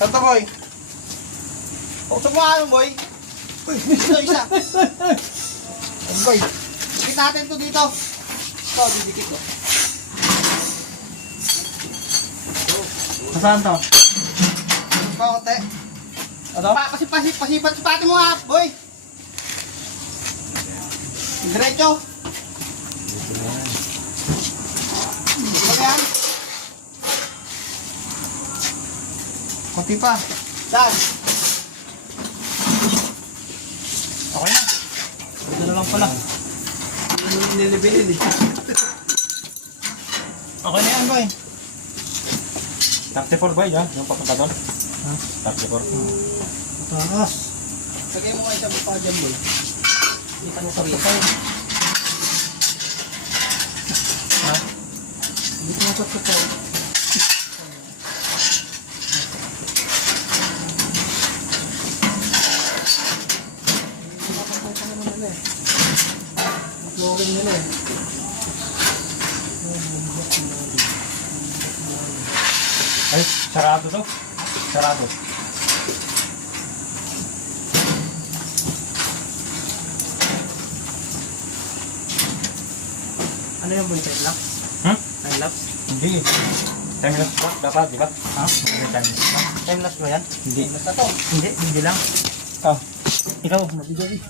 Santo boy. Usap mo ano boy? Dito isa. Boy. Dikit natin to dito. Ito, didikit ko. Saan to? Konti. Ano? Pasipat mo nga, boy. Diretso. Dito yan. Konti pa. Saan? Okay na. Ito na lang pala. Nilibilin eh. Okay na yan, boy. 34 ba yan? Yung papunta doon? Ha? 34. Taas. Sagay mo nga isang pa dyan, boy. Kita mo sa rito. Ha? Hindi ko masok ko. Flooring nila eh. Ay, sarado to. Sarado. Ano yung boy? Time lapse? Time lapse? Hindi. Time lapse ba? Dapat, di ba? Ha? Hindi time lapse ba? Time lapse ba yan? Hindi. Basta to. Hindi lang. Ikaw. Ikaw, mabigay.